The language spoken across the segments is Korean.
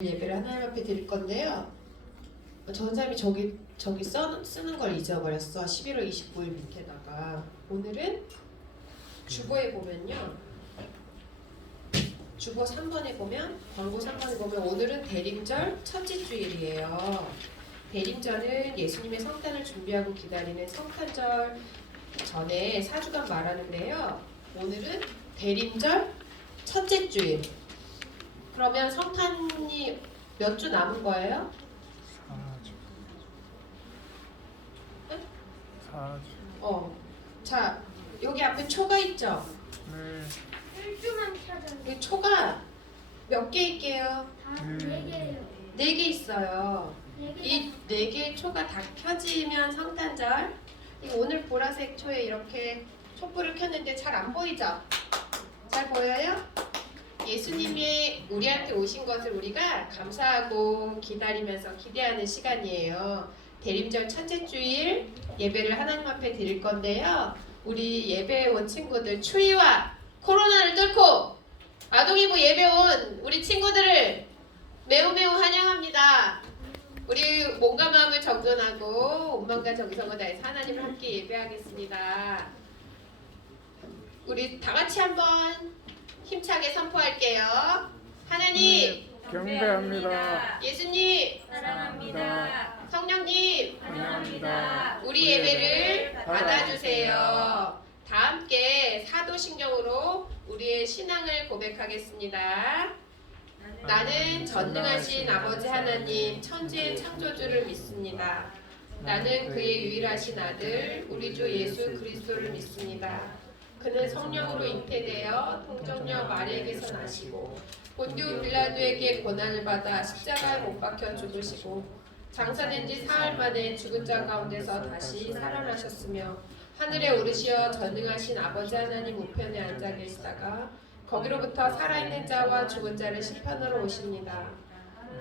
예배를 하나님 앞에 드릴 건데요. 전사님이 저기 쓰는 걸 잊어버렸어. 11월 29일 밑에다가. 오늘은 주보에 보면요. 주보 3번에 보면, 광고 3번에 보면 오늘은 대림절 첫째 주일이에요. 대림절은 예수님의 성탄을 준비하고 기다리는 성탄절 전에 4주간 말하는데요. 오늘은 대림절 첫째 주일. 그러면 성탄이 몇 주 남은 거예요? 4주. 네? 4주. 자, 여기 앞에 초가 있죠? 네. 1주만 찾았는데 이 초가 몇 개 있게요? 다 4개예요. 4개 있어요. 4개. 이 4개의 초가 다 켜지면 성탄절. 이 오늘 보라색 초에 이렇게 촛불을 켰는데 잘 안 보이죠? 잘 보여요? 예수님이 우리한테 오신 것을 우리가 감사하고 기다리면서 기대하는 시간이에요. 대림절 첫째 주일 예배를 하나님 앞에 드릴 건데요. 우리 예배에 온 친구들, 추위와 코로나를 뚫고 아동이부 예배 온 우리 친구들을 매우 환영합니다. 우리 몸과 마음을 정돈하고 온 마음과 정성을 다해서 하나님을 함께 예배하겠습니다. 우리 다 같이 한번 힘차게 선포할게요. 하나님, 경배합니다. 예수님, 사랑합니다. 성령님, 환영합니다. 우리 예배를 받아주세요. 다 함께 사도신경으로 우리의 신앙을 고백하겠습니다. 나는 전능하신 아버지 하나님, 천지의 창조주를 믿습니다. 나는 그의 유일하신 아들, 우리 주 예수 그리스도를 믿습니다. 그는 성령으로 잉태되어 통정녀 마리에게서 나시고 본디오 빌라도에게 고난을 받아 십자가에 못 박혀 죽으시고 장사된 지 사흘 만에 죽은 자 가운데서 다시 살아나셨으며 하늘에 오르시어 전능하신 아버지 하나님 우편에 앉아 계시다가 거기로부터 살아있는 자와 죽은 자를 심판하러 오십니다.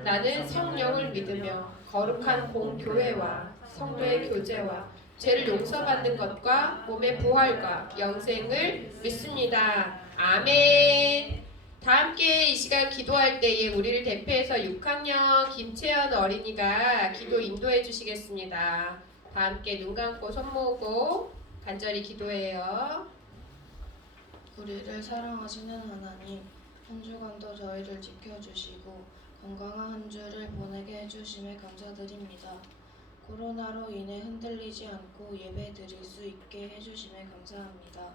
나는 성령을 믿으며 거룩한 공교회와 성도의 교제와 죄를 용서받는 것과 몸의 부활과 영생을 믿습니다. 아멘. 다 함께 이 시간 기도할 때에 우리를 대표해서 6학년 김채연 어린이가 기도 인도해 주시겠습니다. 다 함께 눈 감고 손 모으고 간절히 기도해요. 우리를 사랑하시는 하나님, 한 주간도 저희를 지켜주시고 건강한 한 주를 보내게 해주심에 감사드립니다. 코로나로 인해 흔들리지 않고 예배 드릴 수 있게 해주심에 감사합니다.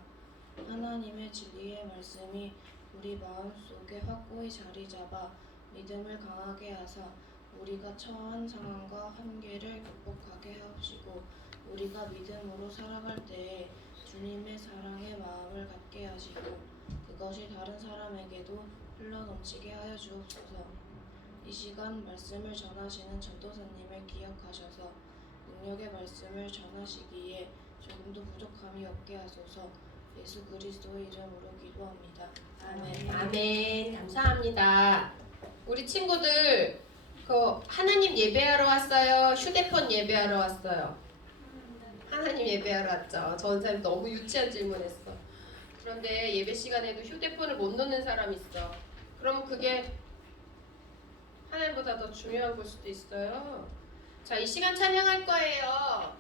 하나님의 진리의 말씀이 우리 마음속에 확고히 자리 잡아 믿음을 강하게 하사 우리가 처한 상황과 한계를 극복하게 하시고 우리가 믿음으로 살아갈 때에 주님의 사랑의 마음을 갖게 하시고 그것이 다른 사람에게도 흘러넘치게 하여 주옵소서. 이 시간 말씀을 전하시는 전도사님을 기억하셔서 능력의 말씀을 전하시기에 조금도 부족함이 없게 하소서. 예수 그리스도의 이름으로 기도합니다. 아멘. 아멘. 감사합니다. 우리 친구들 하나님 예배하러 왔어요? 휴대폰 예배하러 왔어요? 하나님 예배하러 왔죠. 전사님 너무 유치한 질문했어. 그런데 예배 시간에도 휴대폰을 못 놓는 사람 있어. 그럼 그게 하나님보다 더 중요한 걸 수도 있어요. 자, 이 시간 찬양할 거예요.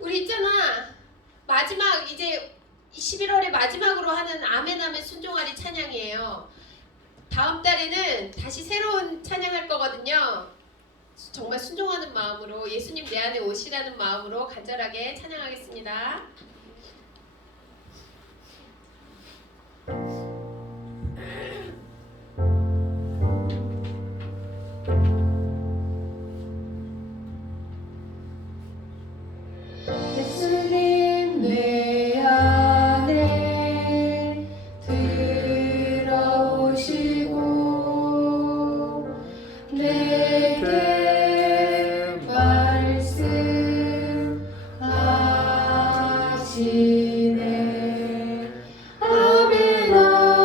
우리 있잖아. 마지막 이제 11월의 마지막으로 하는 아멘 아멘 순종하리 찬양이에요. 다음 달에는 다시 새로운 찬양할 거거든요. 정말 순종하는 마음으로 예수님 내 안에 오시라는 마음으로 간절하게 찬양하겠습니다. 예수님 내 안에 들어오시고 내게 말씀하시네. 아멘 아멘.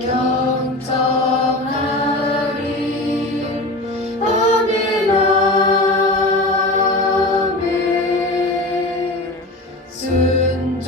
경청하리. 아멘 아멘. 순종하리.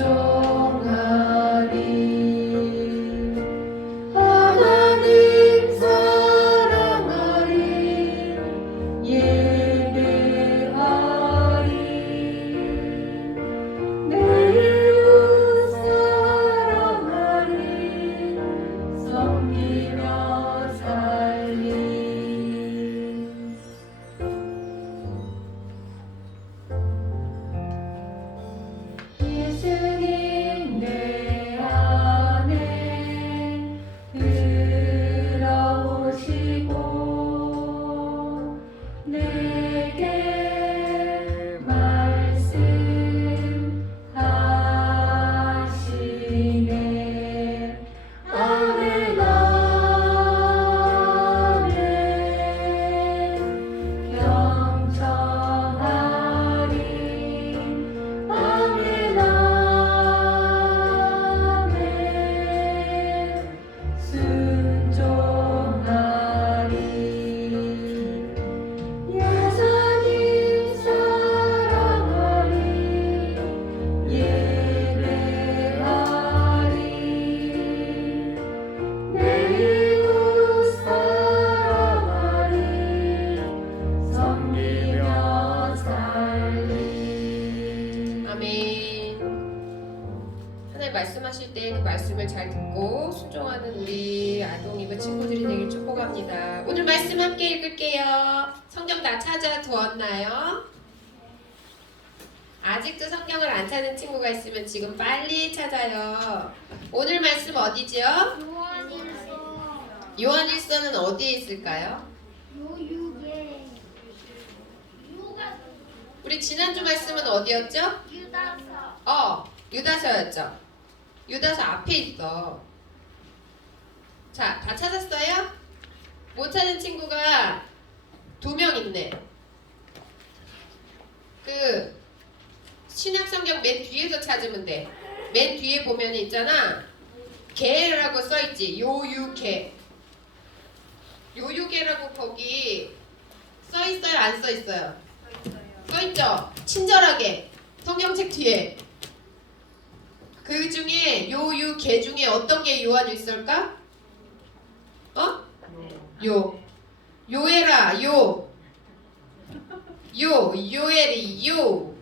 착하고 순종하는 우리 아동이브 친구들이 되길 축복합니다. 오늘 말씀 함께 읽을게요. 성경 다 찾아 두었나요? 아직도 성경을 안 찾은 친구가 있으면 지금 빨리 찾아요. 오늘 말씀 어디죠? 요한일서 요한일서는 어디에 있을까요? 요유게 유가 우리 지난주 말씀은 어디였죠? 유다서 유다서였죠. 유다서 앞에 있어. 자, 다 찾았어요? 못 찾은 친구가 2명 있네. 그 신약성경 맨 뒤에서 찾으면 돼. 맨 뒤에 보면 있잖아. 개라고 써있지. 요유개. 요유개라고 거기 써있어요? 안 써있어요? 써있죠? 친절하게. 성경책 뒤에. 그 중에 요유개 중에 어떤 게 요한일서일까? 요에라 요엘이 요.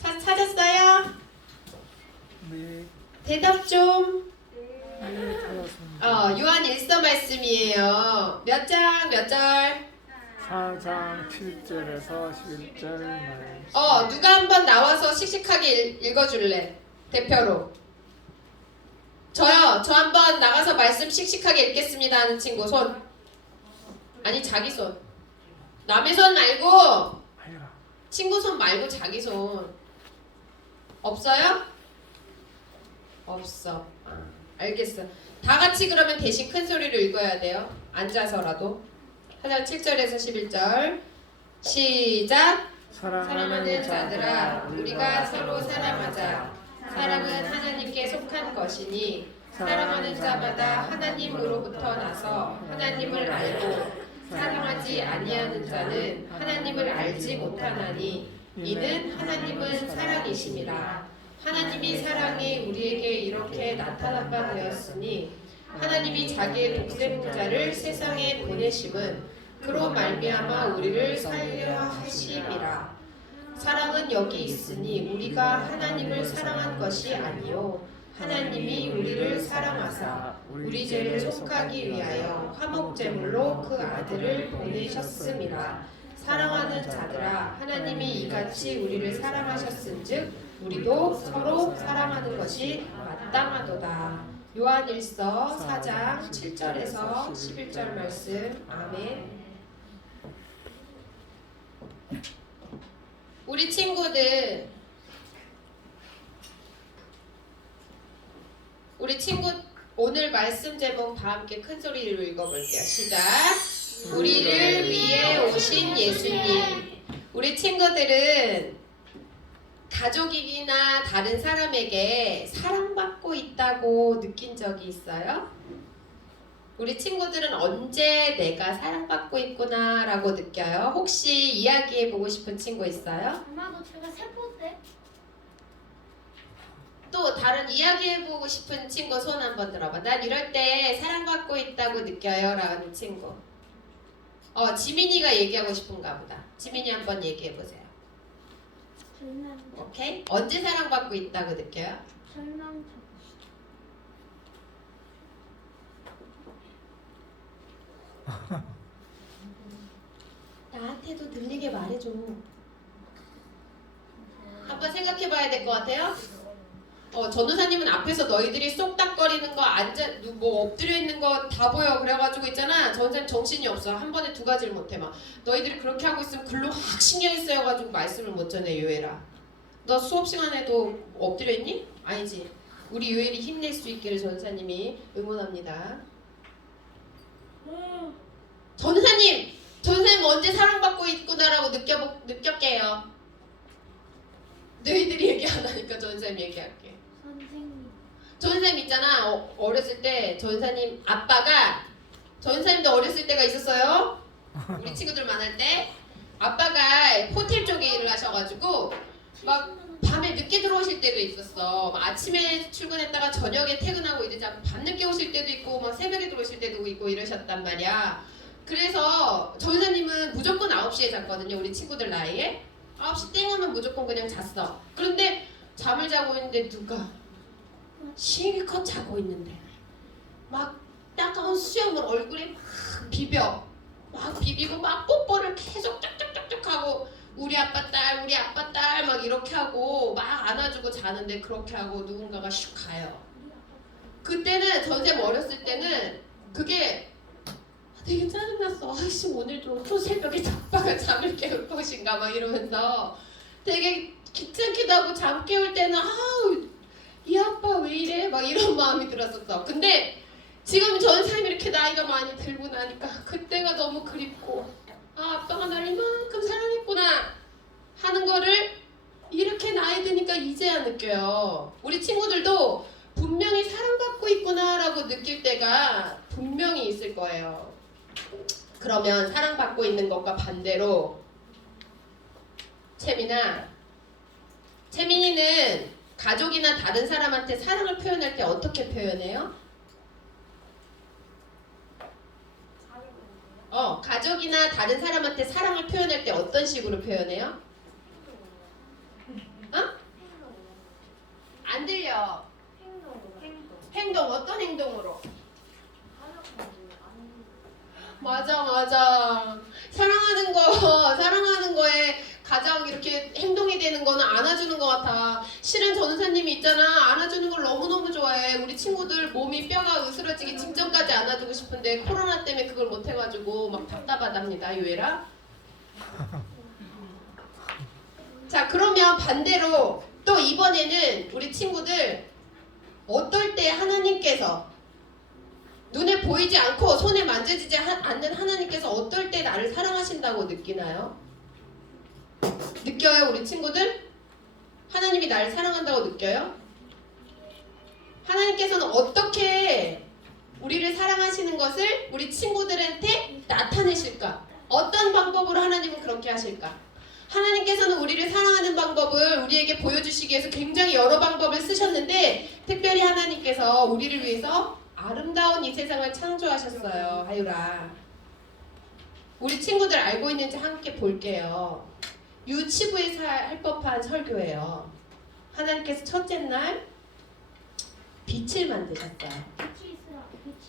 찾았어요? 네. 대답 좀. 네, 찾았습니다. 요한일서 말씀이에요. 몇 장 몇 절? 4장 7절에서 11절 말씀. 누가 한번 나와서 씩씩하게 읽어줄래? 대표로. 저요. 저 한번 나가서 말씀 씩씩하게 읽겠습니다 하는 친구 손. 아니 자기 손. 남의 손 말고 아니라. 친구 손 말고 자기 손. 없어요? 없어. 알겠어. 다 같이 그러면 대신 큰 소리로 읽어야 돼요. 앉아서라도. 4장 7절에서 11절. 시작. 사랑하는 자들아, 우리가 서로 사랑하자. 사랑은 하나님께 속한 것이니 사랑하는 자마다 하나님으로부터 나서 하나님을 알고 사랑하지 아니하는 자는 하나님을 알지 못하나니 이는 하나님은 사랑이심이라. 하나님이 사랑이 우리에게 이렇게 나타난 바 되었으니 하나님이 자기의 독생자를 세상에 보내심은 그로 말미암아 우리를 살려 하심이라. 사랑은 여기 있으니 우리가 하나님을 사랑한 것이 아니요 하나님이 우리를 사랑하사 우리 죄를 속하기 위하여 화목제물로 그 아들을 보내셨음이라. 사랑하는 자들아, 하나님이 이같이 우리를 사랑하셨은즉 우리도 서로 사랑하는 것이 마땅하도다. 요한일서 4장 7절에서 11절 말씀. 아멘. 우리 친구들, 오늘 말씀 제목 다 함께 큰 소리로 읽어볼게요. 시작. 우리를 위해 오신 예수님. 우리 친구들은 가족이나 다른 사람에게 사랑받고 있다고 느낀 적이 있어요? 우리 친구들은 언제 내가 사랑받고 있구나 라고 느껴요? 혹시 이야기해보고 싶은 친구 있어요? 아마도 제가 세포 때 또 다른 이야기해보고 싶은 친구 손 한번 들어봐. 난 이럴 때 사랑받고 있다고 느껴요 라는 친구. 지민이가 얘기하고 싶은가 보다. 지민이 한번 얘기해보세요. 오케이? 언제 사랑받고 있다고 느껴요? 절망적 나한테도 들리게 말해줘. 한번 생각해봐야 될 것 같아요. 전도사님은 앞에서 너희들이 쏙닥거리는 거, 뭐 엎드려 있는 거 다 보여. 그래가지고 있잖아. 전도사님 정신이 없어. 한 번에 2가지를 못해 막. 너희들이 그렇게 하고 있으면 글로 확 신경이 쓰여가지고 말씀을 못 전해. 요엘아. 너 수업 시간에도 엎드려 있니? 아니지. 우리 요엘이 힘낼 수 있기를 전도사님이 응원합니다. 전도사님 언제 사랑받고 있구나라고 느꼈게요. 너희들이 얘기 안 하니까 전도사님 얘기할게. 선생님 전도사님 있잖아. 어렸을 때 전도사님 아빠가, 전도사님도 어렸을 때가 있었어요. 우리 친구들 만날 때 아빠가 호텔 쪽에 일을 하셔가지고 막 밤에 늦게 들어오실 때도 있었어. 막 아침에 출근했다가 저녁에 퇴근하고 이러자 밤늦게 오실 때도 있고 막 새벽에 들어오실 때도 있고 이러셨단 말이야. 그래서 전도사님은 무조건 9시에 잤거든요. 우리 친구들 나이에 9시 땡 하면 무조건 그냥 잤어. 그런데 잠을 자고 있는데 누가 실컷 자고 있는데 막 따가운 수염을 얼굴에 막 비비고 막 뽀뽀를 계속 쫙쫙쫙쫙 하고 우리 아빠 딸 막 이렇게 하고 막 안아주고 자는데 그렇게 하고 누군가가 슉 가요. 그때는 전쌤 어렸을 때는 그게 되게 짜증났어. 아이씨 오늘도 또 새벽에 아빠가 잠을 깨울 것인가 막 이러면서 되게 귀찮기도 하고 잠 깨울 때는 아우 이 아빠 왜 이래 막 이런 마음이 들었었어. 근데 지금 전쌤이 이렇게 나이가 많이 들고 나니까 그때가 너무 그립고 아빠가 나를 이만큼 사랑했구나 하는 거를 이렇게 나이 드니까 이제야 느껴요. 우리 친구들도 분명히 사랑받고 있구나라고 느낄 때가 분명히 있을 거예요. 그러면 사랑받고 있는 것과 반대로 채민이는 가족이나 다른 사람한테 사랑을 표현할 때 어떻게 표현해요? 가족이나 다른 사람한테 사랑을 표현할 때 어떤 식으로 표현해요? 안 들려. 행동 어떤 행동으로? 맞아. 사랑하는 거에 가장 이렇게 행동이 되는 거는 안아주는 것 같아. 실은 전우사님이 있잖아. 안아주는 걸 너무너무 좋아해. 우리 친구들 몸이 뼈가 으스러지기 직전까지 안아주고 싶은데 코로나 때문에 그걸 못 해가지고 막 답답하답니다. 유애라. 자, 그러면 반대로 또 이번에는 우리 친구들 어떨 때 하나님께서 눈에 보이지 않고 손에 만져지지 않는 하나님께서 어떨 때 나를 사랑하신다고 느끼나요? 느껴요, 우리 친구들? 하나님이 나를 사랑한다고 느껴요? 하나님께서는 어떻게 우리를 사랑하시는 것을 우리 친구들한테 나타내실까? 어떤 방법으로 하나님은 그렇게 하실까? 하나님께서는 우리를 사랑하는 방법을 우리에게 보여주시기 위해서 굉장히 여러 방법을 쓰셨는데 특별히 하나님께서 우리를 위해서 아름다운 이 세상을 창조하셨어요. 하유라. 우리 친구들 알고 있는지 함께 볼게요. 유치부에서 할 법한 설교예요. 하나님께서 첫째 날 빛을 만드셨어요.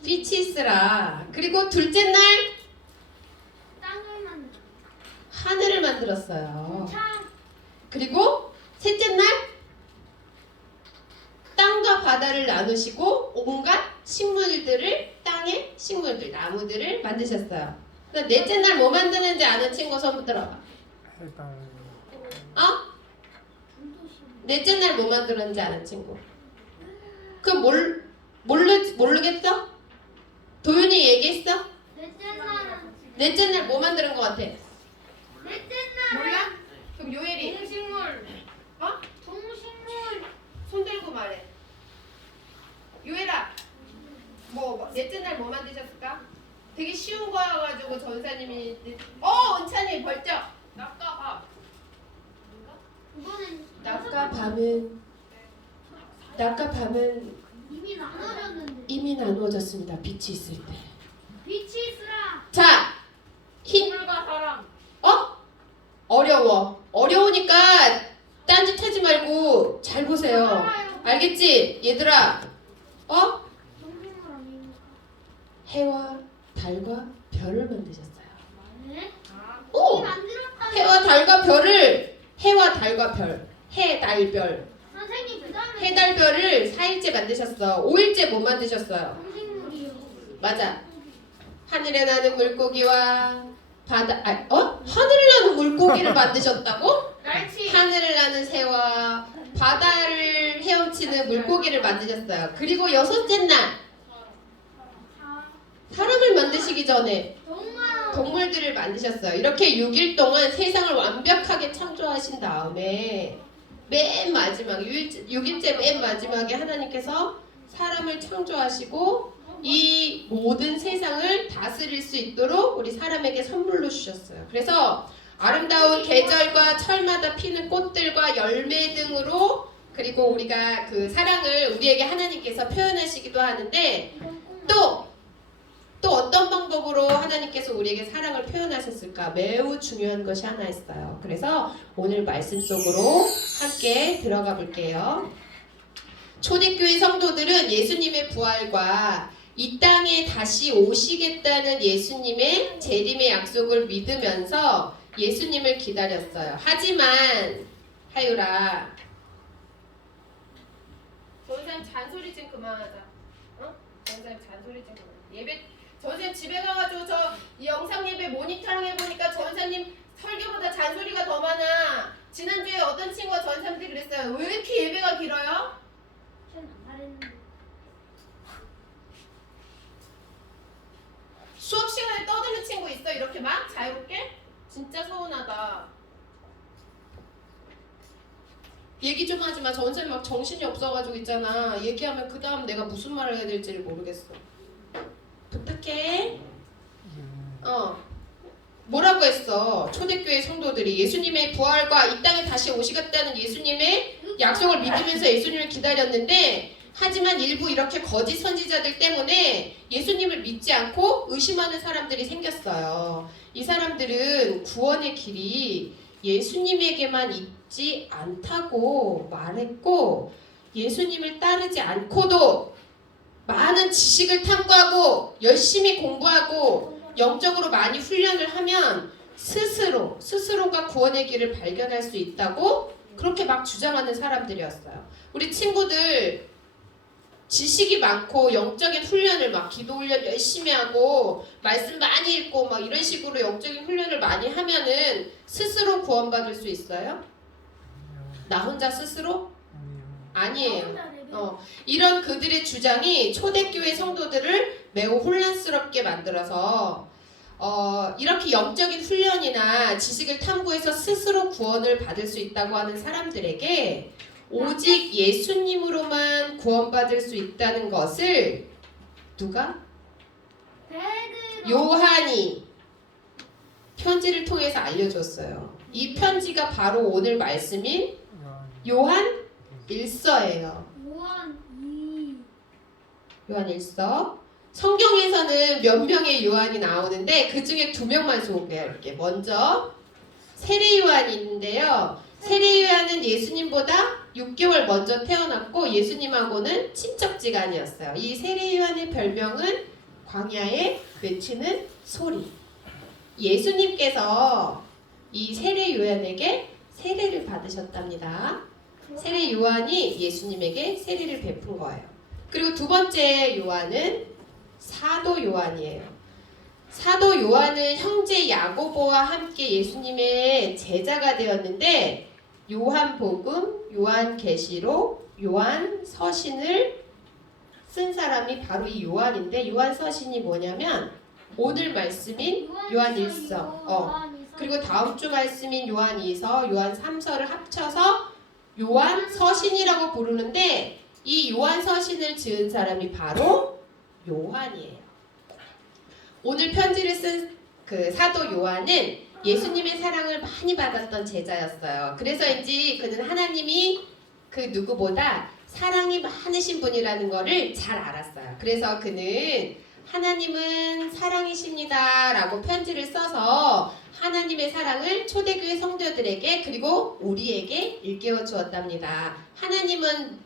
빛이 있으라. 그리고 둘째 날 하늘을 만들었어요. 그리고 셋째 날 땅과 바다를 나누시고 온갖 식물들을 땅의 식물들, 나무들을 만드셨어요. 넷째 날 뭐 만드는지 아는 친구 손 들어봐. 넷째 날 뭐 만들었는지 아는 친구. 그럼 모르겠어? 도윤이 얘기했어? 넷째 날 뭐 만드는 것 같아? 몰라? 그럼 요엘이 동식물. 동식물. 손 들고 말해. 요엘아, 넷째 날 뭐 만드셨을까? 되게 쉬운 거여가지고 전사님이 은찬이 벌쩍. 낮과 밤은 이미 나누어졌습니다. 빛이 있을 때. 빛이 있으라. 자, 식물과 사람. 어려우니까 딴짓하지 말고 잘 보세요. 알겠지? 얘들아. 동식물 아닙니까? 해와 달과 별을 만드셨어요. 네? 오! 만들었다. 해와 달과 별, 해, 달, 별, 선생님 그다음에 해, 달, 별을 4일째 만드셨어. 5일째 뭐 만드셨어요? 동식물이요. 맞아. 하늘에 나는 물고기와 하늘에 나는 물고기를 만드셨다고? 날치. 하늘을 나는 새와 바다를 헤엄치는 물고기를 만드셨어요. 그리고 여섯째 날 사람을 만드시기 전에 동물들을 만드셨어요. 이렇게 6일 동안 세상을 완벽하게 창조하신 다음에 맨 마지막 6일째 맨 마지막에 하나님께서 사람을 창조하시고 이 모든 세상을 다스릴 수 있도록 우리 사람에게 선물로 주셨어요. 그래서 아름다운 계절과 철마다 피는 꽃들과 열매 등으로 그리고 우리가 그 사랑을 우리에게 하나님께서 표현하시기도 하는데 또 어떤 방법으로 하나님께서 우리에게 사랑을 표현하셨을까? 매우 중요한 것이 하나 있어요. 그래서 오늘 말씀 속으로 함께 들어가 볼게요. 초대교회 성도들은 예수님의 부활과 이 땅에 다시 오시겠다는 예수님의 재림의 약속을 믿으면서 예수님을 기다렸어요. 하지만 하유라, 전사님 잔소리 좀 그만하자. 어? 전사님 잔소리 좀 그만. 예배 전사님 집에 가가지고 저 영상 예배 모니터링 해보니까 전사님 설교보다 잔소리가 더 많아. 지난주에 어떤 친구가 전사님한테 그랬어요. 왜 이렇게 예배가 길어요? 전안 말했는데. 수업 시간에 떠드는 친구 있어? 이렇게 막 자유롭게? 진짜 서운하다. 얘기 좀 하지 마. 전생 막 정신이 없어가지고 있잖아. 얘기하면 그 다음 내가 무슨 말을 해야 될지를 모르겠어. 부탁해. 뭐라고 했어? 초대교회 성도들이 예수님의 부활과 이 땅에 다시 오시겠다는 예수님의 약속을 믿으면서 예수님을 기다렸는데, 하지만 일부 이렇게 거짓 선지자들 때문에 예수님을 믿지 않고 의심하는 사람들이 생겼어요. 이 사람들은 구원의 길이 예수님에게만 있지 않다고 말했고, 예수님을 따르지 않고도 많은 지식을 탐구하고 열심히 공부하고 영적으로 많이 훈련을 하면 스스로가 구원의 길을 발견할 수 있다고 그렇게 막 주장하는 사람들이었어요. 우리 친구들 지식이 많고 영적인 훈련을 막 기도 훈련 열심히 하고 말씀 많이 읽고 막 이런 식으로 영적인 훈련을 많이 하면은 스스로 구원받을 수 있어요? 나 혼자 스스로? 아니에요. 이런 그들의 주장이 초대교회 성도들을 매우 혼란스럽게 만들어서 이렇게 영적인 훈련이나 지식을 탐구해서 스스로 구원을 받을 수 있다고 하는 사람들에게 오직 예수님으로만 구원받을 수 있다는 것을 누가? 요한이 편지를 통해서 알려줬어요. 이 편지가 바로 오늘 말씀인 요한 1서예요. 요한 1서. 성경에서는 몇 명의 요한이 나오는데 그 중에 2명만 소개할게요. 먼저 세례 요한이 있는데요. 세례 요한은 예수님보다 6개월 먼저 태어났고 예수님하고는 친척지간이었어요. 이 세례 요한의 별명은 광야에 외치는 소리. 예수님께서 이 세례 요한에게 세례를 받으셨답니다. 세례 요한이 예수님에게 세례를 베푼 거예요. 그리고 두 번째 요한은 사도 요한이에요. 사도 요한은 형제 야고보와 함께 예수님의 제자가 되었는데 요한복음, 요한계시록, 요한서신을 쓴 사람이 바로 이 요한인데, 요한서신이 뭐냐면 오늘 말씀인 요한 1서, 그리고 다음 주 말씀인 요한 2서, 요한 3서를 합쳐서 요한서신이라고 부르는데 이 요한서신을 지은 사람이 바로 요한이에요. 오늘 편지를 쓴 그 사도 요한은 예수님의 사랑을 많이 받았던 제자였어요. 그래서인지 그는 하나님이 그 누구보다 사랑이 많으신 분이라는 거를 잘 알았어요. 그래서 그는 하나님은 사랑이십니다 라고 편지를 써서 하나님의 사랑을 초대교회 성도들에게 그리고 우리에게 일깨워 주었답니다. 하나님은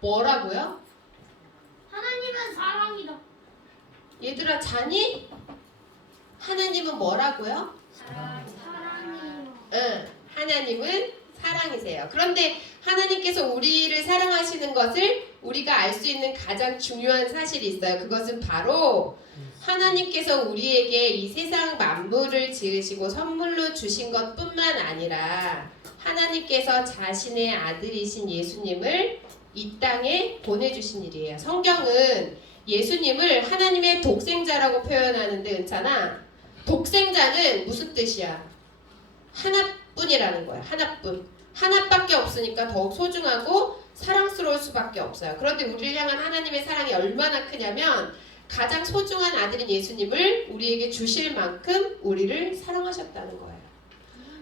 뭐라고요? 하나님은 사랑이다. 얘들아 자니? 하나님은 뭐라고요? 사랑이요. 응, 하나님은 사랑이세요. 그런데 하나님께서 우리를 사랑하시는 것을 우리가 알 수 있는 가장 중요한 사실이 있어요. 그것은 바로 하나님께서 우리에게 이 세상 만물을 지으시고 선물로 주신 것뿐만 아니라 하나님께서 자신의 아들이신 예수님을 이 땅에 보내주신 일이에요. 성경은 예수님을 하나님의 독생자라고 표현하는데 은찬아, 독생자는 무슨 뜻이야? 하나뿐이라는 거야. 하나뿐. 하나밖에 없으니까 더욱 소중하고 사랑스러울 수밖에 없어요. 그런데 우리를 향한 하나님의 사랑이 얼마나 크냐면 가장 소중한 아들인 예수님을 우리에게 주실 만큼 우리를 사랑하셨다는 거예요.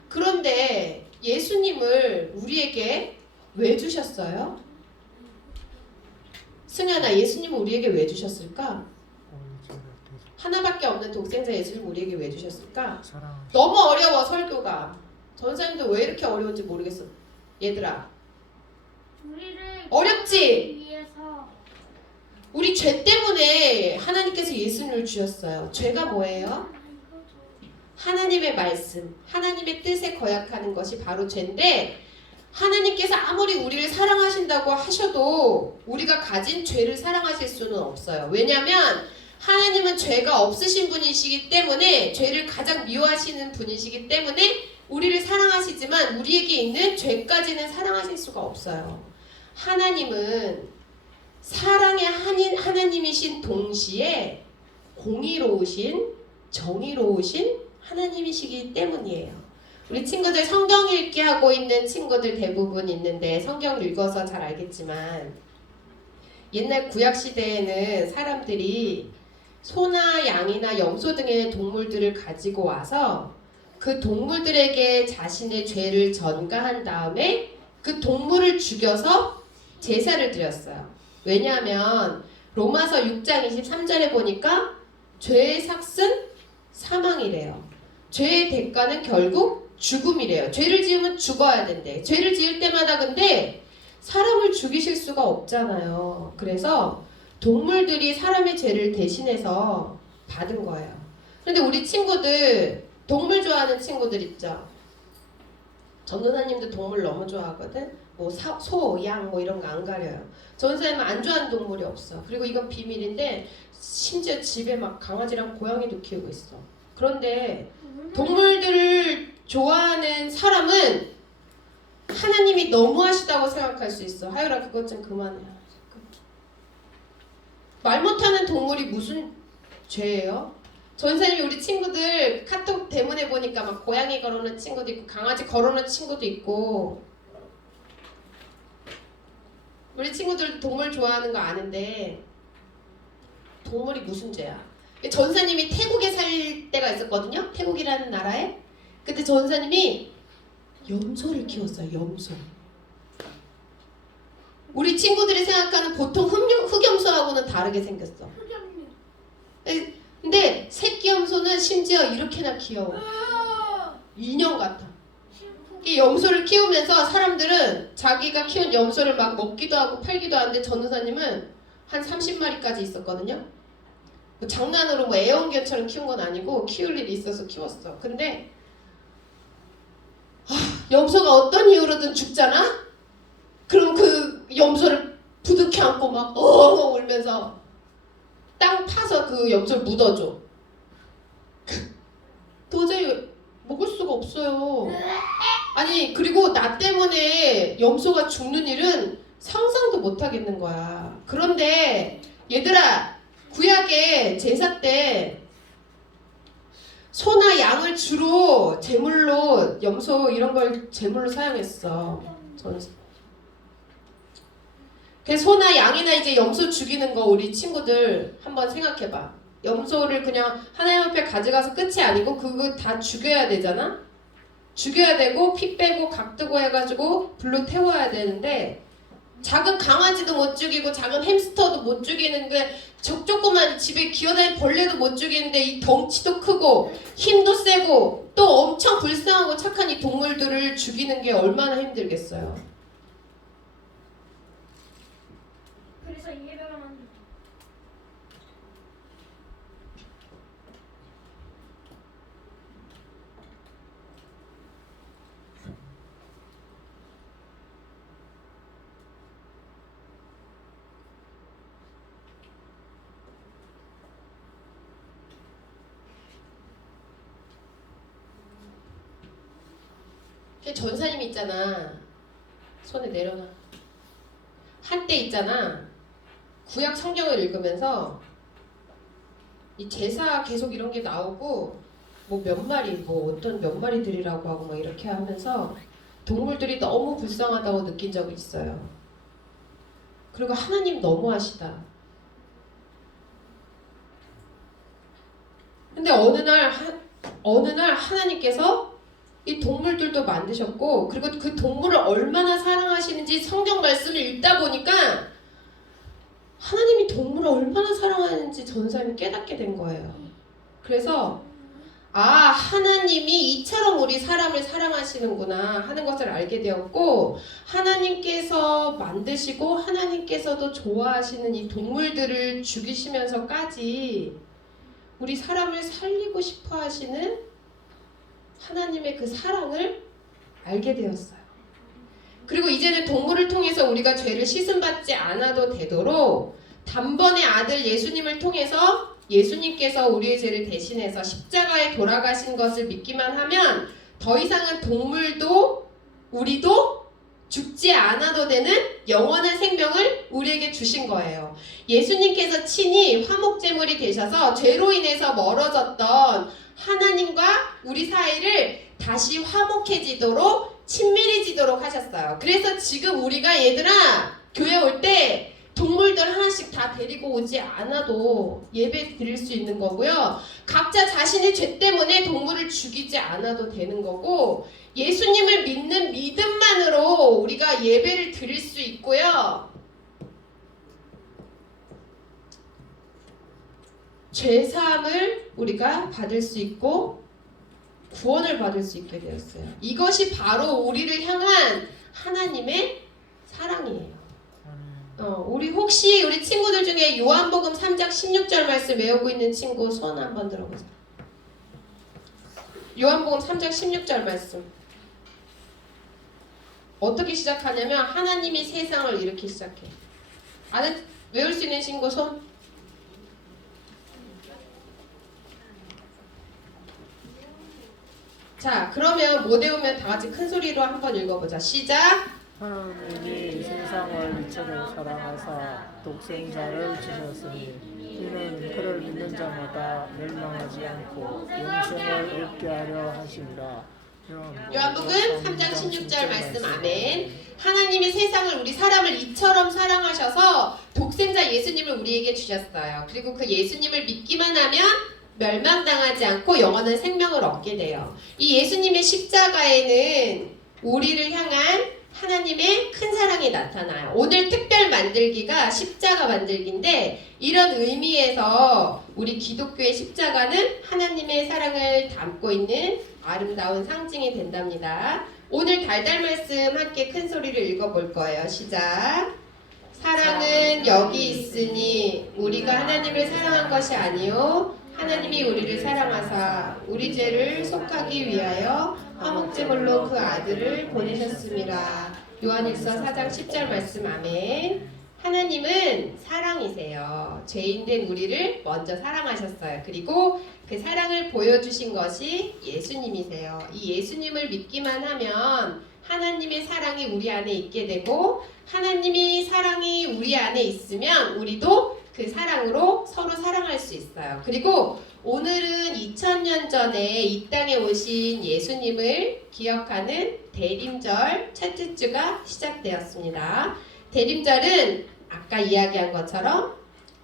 그런데 예수님을 우리에게 왜 주셨어요? 승현아, 예수님을 우리에게 왜 주셨을까? 하나밖에 없는 독생자 예수님을 우리에게 왜 주셨을까? 너무 어려워 설교가. 전사님도 왜 이렇게 어려운지 모르겠어. 얘들아, 우리를 어렵지? 위해서 우리 죄 때문에 하나님께서 예수님을 주셨어요. 죄가 뭐예요? 하나님의 말씀, 하나님의 뜻에 거역하는 것이 바로 죄인데, 하나님께서 아무리 우리를 사랑하신다고 하셔도 우리가 가진 죄를 사랑하실 수는 없어요. 왜냐하면 하나님은 죄가 없으신 분이시기 때문에, 죄를 가장 미워하시는 분이시기 때문에 우리를 사랑하시지만 우리에게 있는 죄까지는 사랑하실 수가 없어요. 하나님은 사랑의 하나님이신 동시에 공의로우신, 정의로우신 하나님이시기 때문이에요. 우리 친구들 성경 읽기 하고 있는 친구들 대부분 있는데, 성경을 읽어서 잘 알겠지만 옛날 구약 시대에는 사람들이 소나 양이나 염소 등의 동물들을 가지고 와서 그 동물들에게 자신의 죄를 전가한 다음에 그 동물을 죽여서 제사를 드렸어요. 왜냐하면 로마서 6장 23절에 보니까 죄의 삭은 사망이래요. 죄의 대가는 결국 죽음이래요. 죄를 지으면 죽어야 된대. 죄를 지을 때마다 근데 사람을 죽이실 수가 없잖아요. 그래서 동물들이 사람의 죄를 대신해서 받은 거예요. 근데 우리 친구들, 동물 좋아하는 친구들 있죠? 전도사님도 동물 너무 좋아하거든? 뭐 소, 양 뭐 이런 거 안 가려요. 전도사님은 안 좋아하는 동물이 없어. 그리고 이건 비밀인데 심지어 집에 막 강아지랑 고양이도 키우고 있어. 그런데 동물들을 좋아하는 사람은 하나님이 너무하시다고 생각할 수 있어. 하율아, 그것 좀 그만해. 말 못하는 동물이 무슨 죄예요? 전사님이 우리 친구들 카톡 대문에 보니까 막 고양이 걸어놓은 친구도 있고 강아지 걸어놓은 친구도 있고, 우리 친구들 동물 좋아하는 거 아는데 동물이 무슨 죄야? 전사님이 태국에 살 때가 있었거든요. 태국이라는 나라에. 그때 전사님이 염소를 키웠어요. 염소. 우리 친구들이 생각하는 보통 흑염소하고는 다르게 생겼어. 근데 새끼 염소는 심지어 이렇게나 귀여워. 인형 같아. 이 염소를 키우면서 사람들은 자기가 키운 염소를 막 먹기도 하고 팔기도 하는데, 전도사님은 한 30마리까지 있었거든요. 뭐 장난으로 뭐 애완견처럼 키운 건 아니고 키울 일이 있어서 키웠어. 근데 염소가 어떤 이유로든 죽잖아? 그럼 그 염소를 부둥켜 안고 막 엉엉 울면서 땅 파서 그 염소를 묻어줘. 도저히 먹을 수가 없어요. 아니, 그리고 나 때문에 염소가 죽는 일은 상상도 못 하겠는 거야. 그런데 얘들아, 구약의 제사 때 소나 양을 주로 제물로, 염소 이런 걸 제물로 사용했어. 그 소나 양이나 이제 염소 죽이는 거 우리 친구들 한번 생각해봐. 염소를 그냥 하나님 앞에 가져가서 끝이 아니고 그거 다 죽여야 되잖아? 죽여야 되고 피 빼고 각 뜨고 해가지고 불로 태워야 되는데, 작은 강아지도 못 죽이고 작은 햄스터도 못 죽이는 게, 조그만 집에 기어다니는 벌레도 못 죽이는데 이 덩치도 크고 힘도 세고 또 엄청 불쌍하고 착한 이 동물들을 죽이는 게 얼마나 힘들겠어요. 그래서 예배가 만들었다. 전사님 있잖아. 손에 내려놔. 한때 있잖아. 구약 성경을 읽으면서 이 제사 계속 이런 게 나오고 뭐 몇 마리, 뭐 어떤 몇 마리들이라고 하고 막 이렇게 하면서 동물들이 너무 불쌍하다고 느낀 적이 있어요. 그리고 하나님 너무하시다. 근데 어느 날 하나님께서 이 동물들도 만드셨고, 그리고 그 동물을 얼마나 사랑하시는지 성경 말씀을 읽다 보니까 하나님이 동물을 얼마나 사랑하는지 전사님이 깨닫게 된 거예요. 그래서 하나님이 이처럼 우리 사람을 사랑하시는구나 하는 것을 알게 되었고, 하나님께서 만드시고 하나님께서도 좋아하시는 이 동물들을 죽이시면서까지 우리 사람을 살리고 싶어 하시는 하나님의 그 사랑을 알게 되었어요. 그리고 이제는 동물을 통해서 우리가 죄를 씻음받지 않아도 되도록 단번에 아들 예수님을 통해서 예수님께서 우리의 죄를 대신해서 십자가에 돌아가신 것을 믿기만 하면 더 이상은 동물도 우리도 죽지 않아도 되는 영원한 생명을 우리에게 주신 거예요. 예수님께서 친히 화목제물이 되셔서 죄로 인해서 멀어졌던 하나님과 우리 사이를 다시 화목해지도록 친밀해지도록 하셨어요. 그래서 지금 우리가 얘들아 교회 올 때 동물들 하나씩 다 데리고 오지 않아도 예배 드릴 수 있는 거고요. 각자 자신의 죄 때문에 동물을 죽이지 않아도 되는 거고, 예수님을 믿는 믿음만으로 우리가 예배를 드릴 수 있고요. 죄사함을 우리가 받을 수 있고 구원을 받을 수 있게 되었어요. 이것이 바로 우리를 향한 하나님의 사랑이에요. 우리 혹시 우리 친구들 중에 요한복음 3장 16절 말씀 외우고 있는 친구 손 한번 들어보세요. 요한복음 3장 16절 말씀. 어떻게 시작하냐면 하나님이 세상을 이렇게 시작해. 외울 수 있는 친구 손. 자, 그러면 못 외우면 다 같이 큰 소리로 한번 읽어보자. 시작. 하나님이 세상을 이처럼 사랑하사 독생자를 주셨으니 이는 그를 믿는 자마다 멸망하지 않고 영생을 얻게 하려 하심이라. 요한복음 3장 16절 말씀. 아멘. 하나님이 세상을 우리 사람을 이처럼 사랑하셔서 독생자 예수님을 우리에게 주셨어요. 그리고 그 예수님을 믿기만 하면 멸망당하지 않고 영원한 생명을 얻게 돼요. 이 예수님의 십자가에는 우리를 향한 하나님의 큰 사랑이 나타나요. 오늘 특별 만들기가 십자가 만들기인데, 이런 의미에서 우리 기독교의 십자가는 하나님의 사랑을 담고 있는 아름다운 상징이 된답니다. 오늘 달달 말씀 함께 큰 소리를 읽어볼 거예요. 시작. 사랑은 여기 있으니 우리가 하나님을 사랑한 것이 아니요 하나님이 우리를 사랑하사 우리 죄를 속하기 위하여 화목제물로 그 아들을 보내셨습니다. 요한일서 4장 10절 말씀. 아멘. 하나님은 사랑이세요. 죄인된 우리를 먼저 사랑하셨어요. 그리고 그 사랑을 보여주신 것이 예수님이세요. 이 예수님을 믿기만 하면 하나님의 사랑이 우리 안에 있게 되고, 하나님이 사랑이 우리 안에 있으면 우리도 그 사랑으로 서로 사랑할 수 있어요. 그리고 오늘은 2000년 전에 이 땅에 오신 예수님을 기억하는 대림절 첫째 주가 시작되었습니다. 대림절은 아까 이야기한 것처럼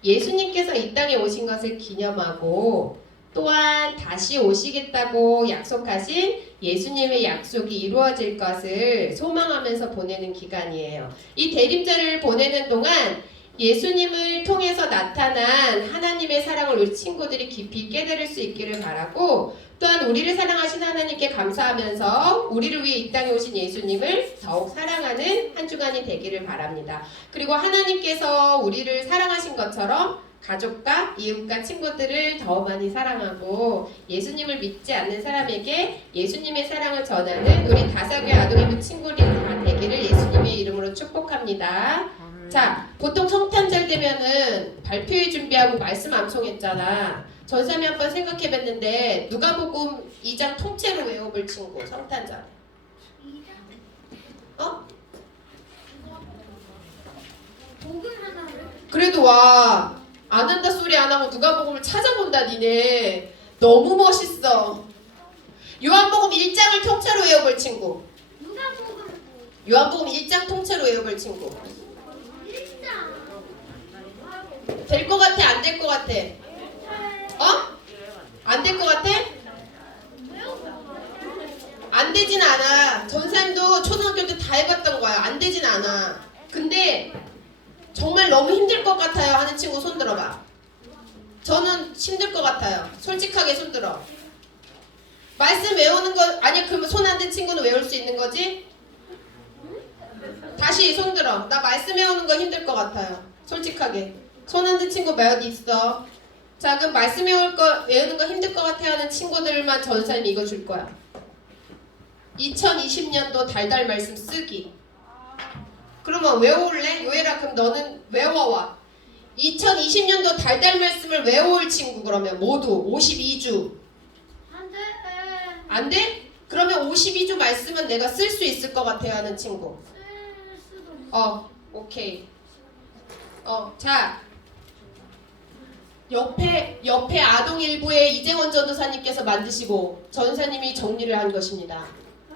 예수님께서 이 땅에 오신 것을 기념하고, 또한 다시 오시겠다고 약속하신 예수님의 약속이 이루어질 것을 소망하면서 보내는 기간이에요. 이 대림절을 보내는 동안 예수님을 통해서 나타난 하나님의 사랑을 우리 친구들이 깊이 깨달을 수 있기를 바라고, 또한 우리를 사랑하신 하나님께 감사하면서 우리를 위해 이 땅에 오신 예수님을 더욱 사랑하는 한 주간이 되기를 바랍니다. 그리고 하나님께서 우리를 사랑하신 것처럼 가족과 이웃과 친구들을 더 많이 사랑하고, 예수님을 믿지 않는 사람에게 예수님의 사랑을 전하는 우리 다사교회 아동예배 친구들이 다 되기를 예수님의 이름으로 축복합니다. 자, 보통 성탄절 되면은 발표회 준비하고 말씀 암송했잖아. 전삼이 한번 생각해봤는데 누가복음 2장 통째로 외워볼 친구 성탄절에. 복음 하나를 그래도 와, 안 한다 소리 안 하고 누가복음을 찾아본다 니네. 너무 멋있어. 요한복음 1장을 통째로 외워볼 친구. 누가 복음 요한복음 1장 통째로 외워볼 친구. 1장 될 것 같아? 안 될 것 같아? 안 될 것 같아? 안 되진 않아. 전사님도 초등학교 때 다 해봤던 거야. 안 되진 않아. 근데 정말 너무 힘들 것 같아요 하는 친구 손 들어봐. 저는 힘들 것 같아요. 솔직하게 손 들어. 말씀 외우는 거 아니 그러면 손 안 든 친구는 외울 수 있는 거지? 다시 손 들어. 나 말씀 외우는 거 힘들 것 같아요. 솔직하게. 손 안 든 친구 몇 있어? 자 그럼 말씀 외우는 거 힘들 것 같아 하는 친구들만 전사님 이거 줄 거야. 2020년도 달달 말씀 쓰기. 그러면 외워올래? 요애라 그럼 너는 외워와. 2020년도 달달 말씀을 외워올 친구 그러면 모두 52주. 안 돼. 안 돼? 그러면 52주 말씀은 내가 쓸 수 있을 것 같아요 하는 친구. 쓸 수도 없어. 오케이. 자. 옆에 아동일부에 이재원 전도사님께서 만드시고 전사님이 정리를 한 것입니다.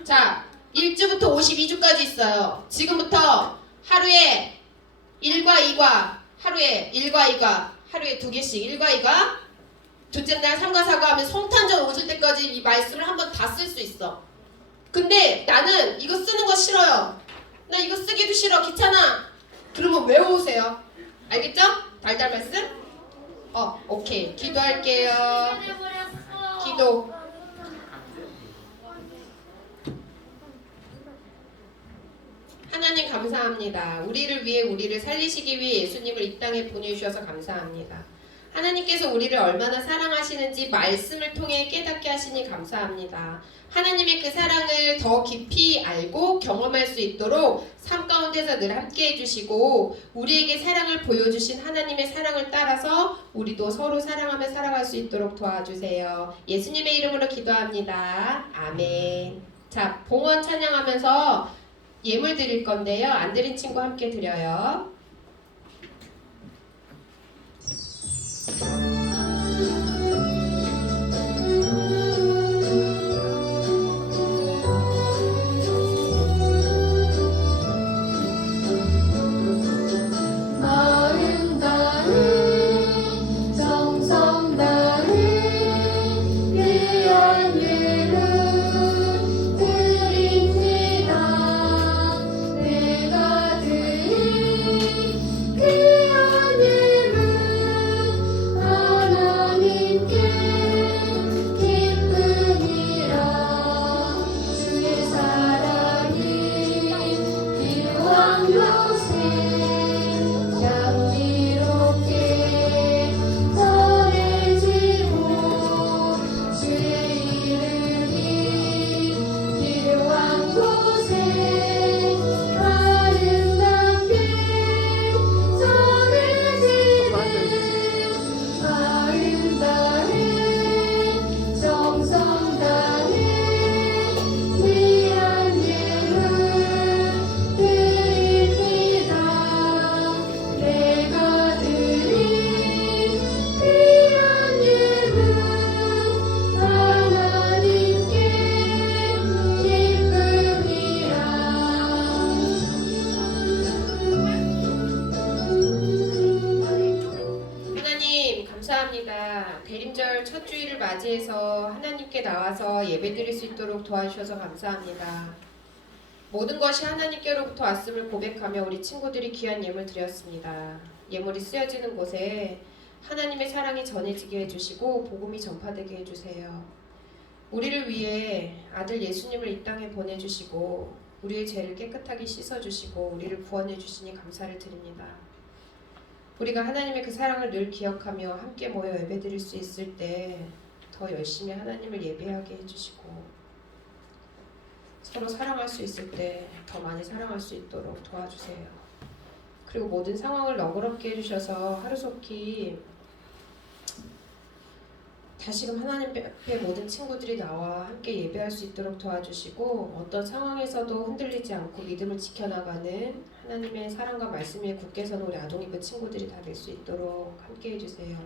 자, 1주부터 52주까지 있어요. 지금부터 하루에 1과 2과, 하루에 1과 2과, 하루에 2개씩 1과 2과, 둘째 날 3과 4과 하면 성탄절 오실 때까지 이 말씀을 한번 다 쓸 수 있어. 근데 나는 이거 쓰는 거 싫어요. 나 이거 쓰기도 싫어. 귀찮아. 그러면 외워오세요. 알겠죠? 달달 말씀? 오케이. 기도할게요. 해버렸어. 기도. 하나님 감사합니다. 우리를 위해 우리를 살리시기 위해 예수님을 이 땅에 보내주셔서 감사합니다. 하나님께서 우리를 얼마나 사랑하시는지 말씀을 통해 깨닫게 하시니 감사합니다. 하나님의 그 사랑을 더 깊이 알고 경험할 수 있도록 삶 가운데서 늘 함께 해주시고 우리에게 사랑을 보여주신 하나님의 사랑을 따라서 우리도 서로 사랑하며 살아갈 수 있도록 도와주세요. 예수님의 이름으로 기도합니다. 아멘. 자, 봉헌 찬양하면서 예물 드릴 건데요. 안 드린 친구 함께 드려요. 감사합니다. 대림절 첫 주일을 맞이해서 하나님께 나와서 예배드릴 수 있도록 도와주셔서 감사합니다. 모든 것이 하나님께로부터 왔음을 고백하며 우리 친구들이 귀한 예물 드렸습니다. 예물이 쓰여지는 곳에 하나님의 사랑이 전해지게 해주시고 복음이 전파되게 해주세요. 우리를 위해 아들 예수님을 이 땅에 보내주시고 우리의 죄를 깨끗하게 씻어주시고 우리를 구원해 주시니 감사를 드립니다. 우리가 하나님의 그 사랑을 늘 기억하며 함께 모여 예배드릴 수 있을 때 더 열심히 하나님을 예배하게 해주시고 서로 사랑할 수 있을 때 더 많이 사랑할 수 있도록 도와주세요. 그리고 모든 상황을 너그럽게 해주셔서 하루속히 다시금 하나님 앞에 모든 친구들이 나와 함께 예배할 수 있도록 도와주시고 어떤 상황에서도 흔들리지 않고 믿음을 지켜나가는 하나님의 사랑과 말씀 위에 굳게 서는 우리 아동이브 친구들이 다 될 수 있도록 함께 해주세요.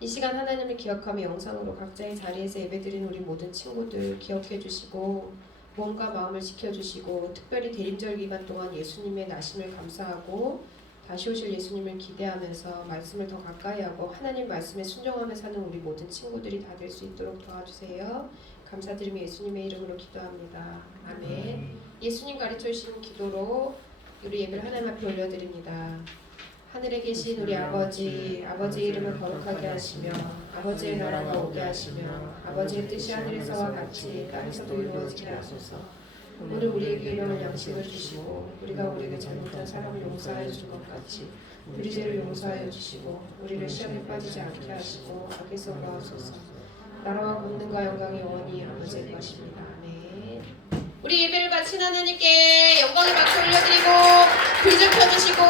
이 시간 하나님을 기억하며 영상으로 각자의 자리에서 예배드린 우리 모든 친구들 기억해 주시고 몸과 마음을 지켜주시고 특별히 대림절 기간 동안 예수님의 나심을 감사하고 다시 오실 예수님을 기대하면서 말씀을 더 가까이 하고 하나님 말씀에 순종하며 사는 우리 모든 친구들이 다 될 수 있도록 도와주세요. 감사드리며 예수님의 이름으로 기도합니다. 아멘. 예수님 가르쳐 주신 기도로 우리 예배를 하나님 앞에 올려드립니다. 하늘에 계신 우리 아버지, 아버지의 이름을 거룩하게 하시며 아버지의 나라가 오게 하시며 아버지의 뜻이 하늘에서와 같이 땅에서도 이루어지게 하소서. 오늘 우리에게 일용할 양식을 주시고 우리가 우리에게 잘못한 사람을 용서하여 줄 것 같이 우리 죄를 용서하여 주시고 우리를 시험에 빠지지 않게 하시고 악에서 구하소서. 나라와 권능과 영광이 영원히 아버지의 것입니다. 아멘. 우리 예배를 바친 하나님께 영광의 박수 올려드리고 불 좀 켜주시고